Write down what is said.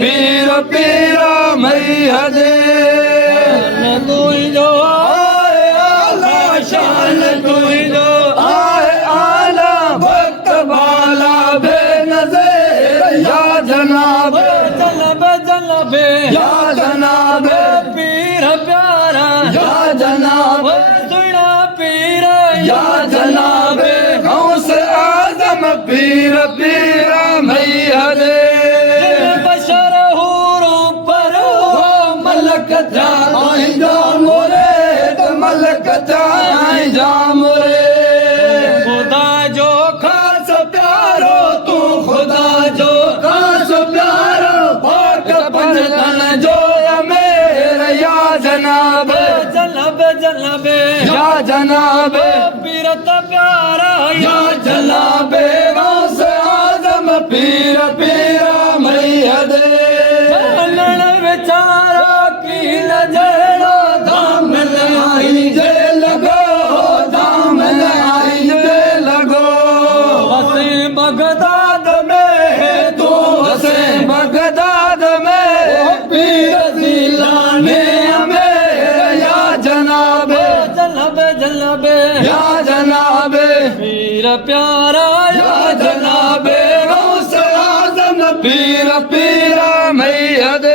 पीर पीरा मैया दे तू जो आए आला शान तू जो आए आला भक्त बाला बे नज़र या जनाब जनाब या जनाब पीर प्यारा या जनाब सुना पीर या जनाब गौस आजम पीर पीरा मैया दे मलक जाए जा मोरे खुदा जो खास प्यारो तू खुदा जो खास प्यारो पाक पंजतन जो मेरे या जनाब जनाब या जनाब पीरत प्यारा या जनाब गौस जनाबे या जनाबे पीर प्यारा या जनाबे गौस आजम पीर पीरा मैयद